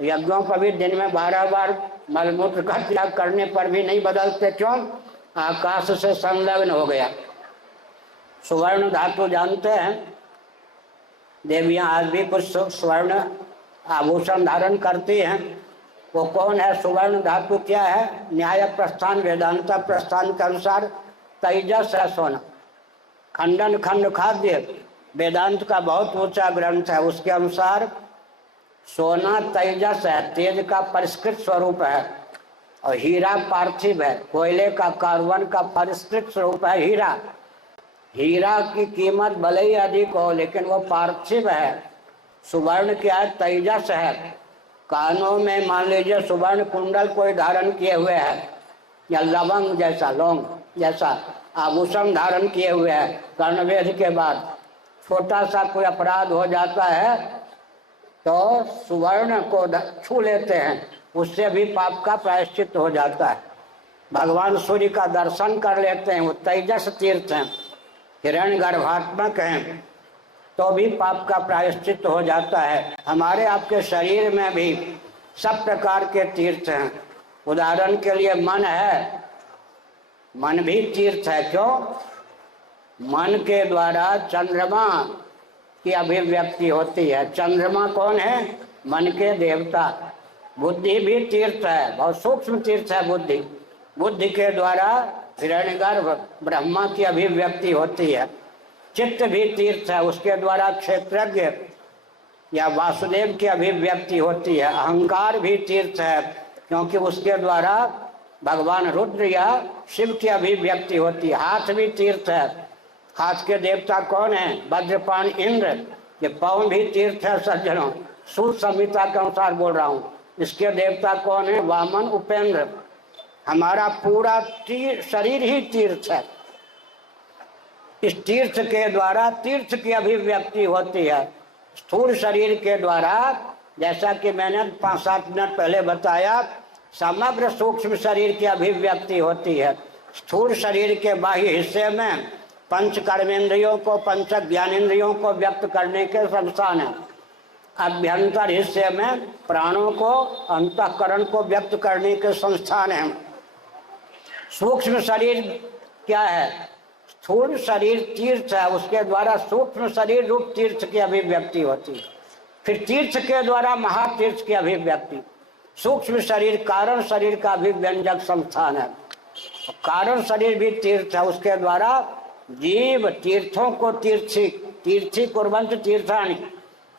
यज्ञों पर भी दिन में 12 बार मलमूत्र का त्याग करने पर भी नहीं बदलते। क्यों? आकाश से संलग्न हो गया। सुवर्ण धातु जानते हैं, देवियां आज भी कुछ स्वर्ण आभूषण धारण करती हैं। वो कौन है? सुवर्ण धातु क्या है? न्याय प्रस्थान वेदांत प्रस्थान के अनुसार तेजस है सोना। खंडन खंड खाद्य वेदांत का बहुत ऊंचा ग्रंथ है, उसके अनुसार सोना तेजस है, तेज का परिष्कृत स्वरूप है। और हीरा पार्थिव है, कोयले का कार्बन का परिष्कृत स्वरूप है हीरा। हीरा की कीमत भले ही अधिक हो लेकिन वो पार्थिव है। सुवर्ण क्या है? तेजस है। कानों में मान लीजिए सुवर्ण कुंडल कोई धारण किए हुए है, या लवंग जैसा लौंग जैसा आभूषण धारण किए हुए है, कर्णवेध के बाद छोटा सा कोई अपराध हो जाता है तो सुवर्ण को छू लेते हैं, उससे भी पाप का प्रायश्चित हो जाता है। भगवान सूर्य का दर्शन कर लेते हैं, वो तेजस तीर्थ हैं, हिरण्य गर्भात्मक हैं, तो भी पाप का प्रायश्चित हो जाता है। हमारे आपके शरीर में भी सब प्रकार के तीर्थ हैं। उदाहरण के लिए मन है, मन भी तीर्थ है। क्यों? मन के द्वारा चंद्रमा की अभिव्यक्ति होती है। चंद्रमा कौन है? मन के देवता। बुद्धि भी तीर्थ है, बहुत सूक्ष्म तीर्थ है बुद्धि। बुद्धि के द्वारा हिरण्यगर्भ ब्रह्मा की अभिव्यक्ति होती है। चित्त भी तीर्थ है, उसके द्वारा क्षेत्रज्ञ या वासुदेव की अभिव्यक्ति होती है। अहंकार भी तीर्थ है, क्योंकि उसके द्वारा भगवान रुद्र या शिव की अभिव्यक्ति होती है। हाथ भी तीर्थ है, हाथ के देवता कौन है? वज्रपाण इंद्र। ये पाँव भी तीर्थ है सज्जनों, सूत संहिता के अनुसार बोल रहा हूँ। इसके देवता कौन है? वामन उपेंद्र। हमारा पूरा शरीर ही तीर्थ है। इस तीर्थ के द्वारा तीर्थ की अभिव्यक्ति होती है। स्थूल शरीर के द्वारा, जैसा कि मैंने 5-7 मिनट पहले बताया, समग्र सूक्ष्म शरीर की अभिव्यक्ति होती है। स्थूल शरीर के बाह्य हिस्से में पंच कर्मेंद्रियों को, पंच ज्ञानेंद्रियों को व्यक्त करने के संस्थान है। अभ्यंतर हिस्से में प्राणों को, अंतःकरण को व्यक्त करने के संस्थान है। सूक्ष्म शरीर क्या है? स्थूल शरीर तीर्थ है, उसके द्वारा सूक्ष्म शरीर रूप तीर्थ की अभिव्यक्ति होती है। फिर तीर्थ के द्वारा महातीर्थ की अभिव्यक्ति। सूक्ष्म शरीर कारण शरीर का अभिव्यंजक संस्थान है। कारण शरीर भी तीर्थ है, उसके द्वारा जीव तीर्थों को तीर्थी कुर्वंत तीर्थानि,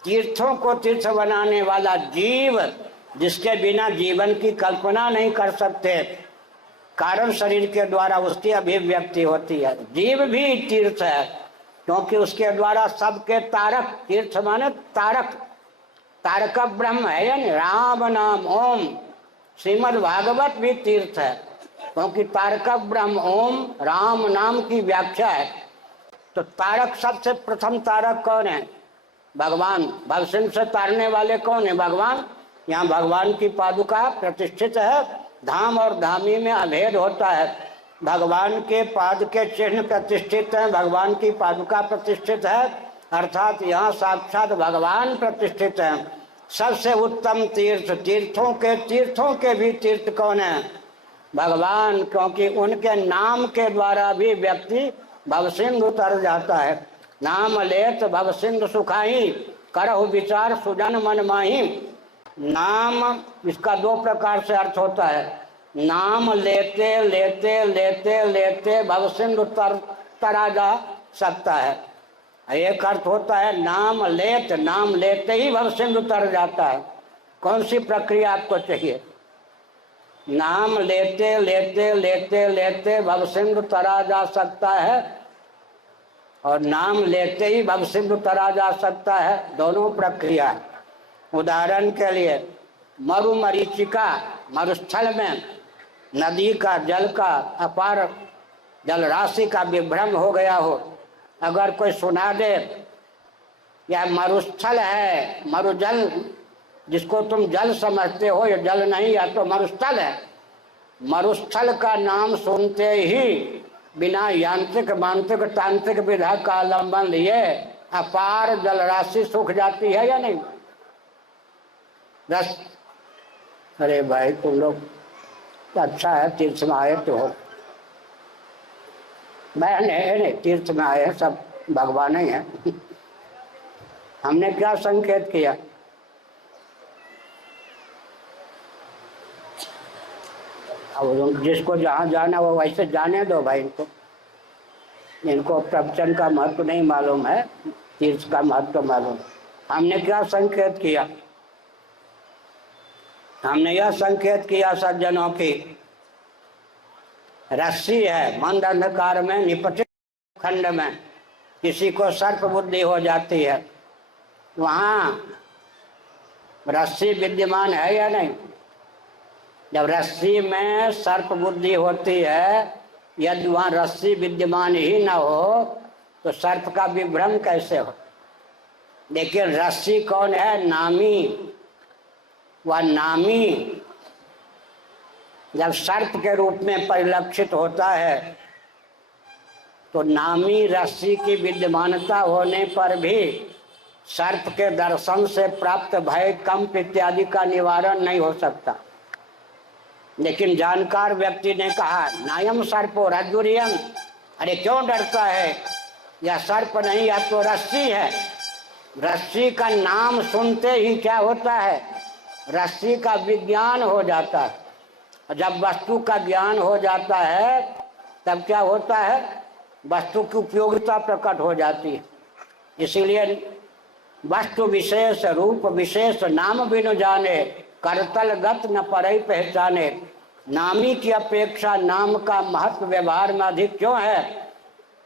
तीर्थों को तीर्थ बनाने वाला जीव, जिसके बिना जीवन की कल्पना नहीं कर सकते, कारण शरीर के द्वारा उसकी अभिव्यक्ति होती है। जीव भी तीर्थ है, क्योंकि उसके द्वारा सबके तारक, तीर्थ माने तारक, तारक ब्रह्म है, यानी राम नाम ओम। श्रीमद् भागवत भी तीर्थ है, क्योंकि तारक ब्रह्म ओम राम नाम की व्याख्या है। तो तारक, सबसे प्रथम तारक कौन है? भगवान। भवसिंह से तारने वाले कौन है? भगवान। यहाँ भगवान की पादुका प्रतिष्ठित है। धाम और धामी में अभेद होता है। भगवान के पाद के चिन्ह प्रतिष्ठित है, भगवान की पादुका प्रतिष्ठित है, अर्थात यहाँ साक्षात भगवान प्रतिष्ठित है। सबसे उत्तम तीर्थ, तीर्थों के भी तीर्थ कौन है? भगवान, क्योंकि उनके नाम के द्वारा भी व्यक्ति भवसिंधु तर जाता है। नाम लेत भवसिंधु सुखाई, करहु विचार सुजन मन माही। नाम, इसका 2 प्रकार से अर्थ होता है। नाम लेते लेते लेते लेते भवसिंधु तरा जा सकता है। एक अर्थ होता है नाम लेत, नाम लेते ही भवसिंधु तर जाता है। कौन सी प्रक्रिया आपको चाहिए? नाम लेते लेते लेते लेते भवसिंधु तरा जा सकता है, और नाम लेते ही भवसिंधु तरा जा सकता है, दोनों प्रक्रिया है। उदाहरण के लिए मरुमरीचिका, मरुस्थल में नदी का जल का अपार जल राशि का विभ्रम हो गया हो, अगर कोई सुना दे यह मरुस्थल है, मरुजल जिसको तुम जल समझते हो, ये जल नहीं, या तो मरुस्थल है। मरुस्थल का नाम सुनते ही बिना यांत्रिक मानसिक तांत्रिक विधा का अवलंबन लिए अपार जल राशि सूख जाती है या नहीं? रस, अरे भाई तुम लोग अच्छा है, तीर्थ में आए तो हो। मैं नहीं, तीर्थ में आए हैं, सब भगवान ही है। हमने क्या संकेत किया? अब जिसको जहाँ जाना वो वैसे जाने दो भाई। इनको प्रवचन का महत्व नहीं मालूम है, तीर्थ का महत्व मालूम। हमने क्या संकेत किया? हमने यह संकेत किया सज्जनों की रस्सी है, मंद अंधकार में निपटित खंड में किसी को सर्प बुद्धि हो जाती है, वहां रस्सी विद्यमान है या नहीं? जब रस्सी में सर्प बुद्धि होती है, यदि वहां रस्सी विद्यमान ही न हो तो सर्प का विभ्रम कैसे हो? लेकिन रस्सी कौन है? नामी। वह नामी जब सर्प के रूप में परिलक्षित होता है तो नामी रस्सी की विद्यमानता होने पर भी सर्प के दर्शन से प्राप्त भय, कंप इत्यादि का निवारण नहीं हो सकता। लेकिन जानकार व्यक्ति ने कहा नायम सर्पो रज्जुरियम, अरे क्यों डरता है? यह सर्प नहीं, यह तो रस्सी है। रस्सी का नाम सुनते ही क्या होता है? रस्सी का विज्ञान हो जाता है। जब वस्तु का ज्ञान हो जाता है तब क्या होता है? वस्तु की उपयोगिता प्रकट हो जाती है। इसीलिए वस्तु विशेष रूप विशेष नाम बिनु जाने, करतल गत न परई पहचाने। नामी की अपेक्षा नाम का महत्व व्यवहार में अधिक क्यों है?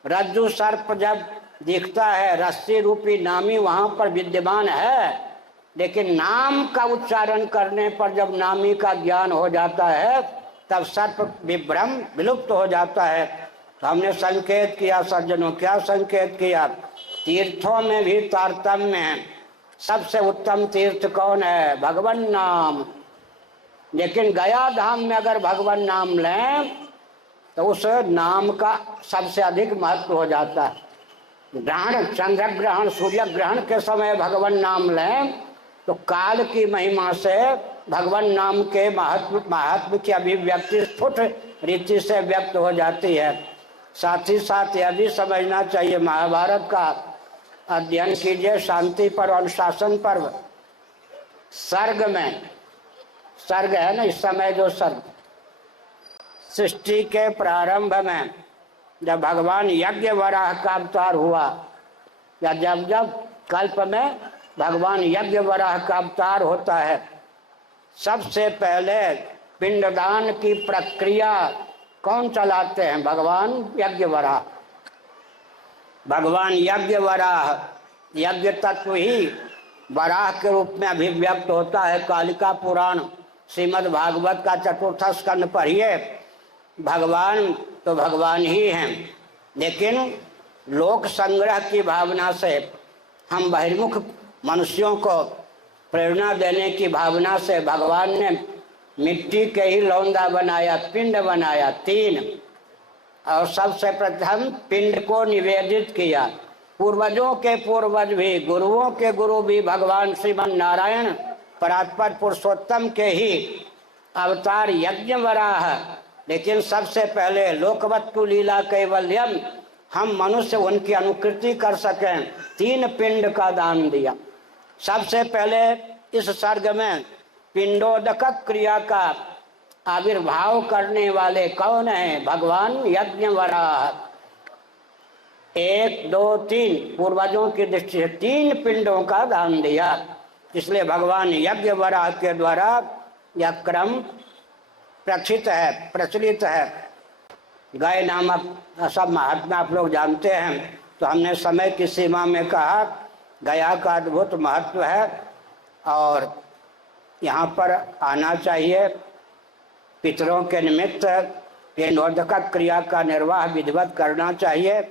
रज्जु सर्प जब दिखता है, रस्सी रूपी नामी वहां पर विद्यमान है, लेकिन नाम का उच्चारण करने पर जब नामी का ज्ञान हो जाता है तब सर्प विभ्रम विलुप्त हो जाता है। तो हमने संकेत किया सज्जनों, क्या संकेत किया? तीर्थों में भी तारतम्य है। सबसे उत्तम तीर्थ कौन है? भगवान नाम। लेकिन गया धाम में अगर भगवान नाम लें तो उस नाम का सबसे अधिक महत्व हो जाता है। ग्रहण, चंद्र ग्रहण, सूर्य ग्रहण के समय भगवान नाम लें तो काल की महिमा से भगवान नाम के महत्व की अभिव्यक्ति स्फुट रीति से व्यक्त हो जाती है। साथ ही साथ यह भी समझना चाहिए, महाभारत का अध्ययन कीजिए, शांति पर्व, अनुशासन पर्व। सर्ग में, सर्ग है ना इस समय जो सर्ग, सृष्टि के प्रारंभ में जब भगवान यज्ञ वराह का अवतार हुआ, या जब जब कल्प में भगवान यज्ञ वराह का अवतार होता है, सबसे पहले पिंडदान की प्रक्रिया कौन चलाते हैं? भगवान यज्ञ वराह। भगवान यज्ञ वराह, यज्ञ तत्व ही वराह के रूप में अभिव्यक्त होता है। कालिका पुराण श्रीमद् भागवत का चतुर्थ स्कंद पढ़िए। भगवान तो भगवान ही हैं, लेकिन लोक संग्रह की भावना से हम बहिर्मुख मनुष्यों को प्रेरणा देने की भावना से भगवान ने मिट्टी के ही लौंदा बनाया, पिंड बनाया 3, और सबसे प्रथम पिंड को निवेदित किया। पूर्वजों के पूर्वज भी, गुरुओं के गुरु भी भगवान श्रीमन नारायण परात्पर पुरुषोत्तम के ही अवतार यज्ञ वराह। लेकिन सबसे पहले लोकवत्तु लीला कैवल्यम, हम मनुष्य उनकी अनुकृति कर सकें, 3 पिंड का दान दिया। सबसे पहले इस सर्ग में पिंडोदक क्रिया का आविर्भाव करने वाले कौन है? भगवान यज्ञ वराह। 1, 2, 3 पूर्वजों की दृष्टि से 3 पिंडों का दान दिया। इसलिए भगवान यज्ञ वराह के द्वारा यह क्रम प्रचित है, प्रचलित है। गाय नामक सब महात्मा आप लोग जानते हैं, तो हमने समय की सीमा में कहा गया का अद्भुत महत्व है और यहाँ पर आना चाहिए। पितरों के निमित्त पिंडोदक क्रिया का निर्वाह विधिवत करना चाहिए।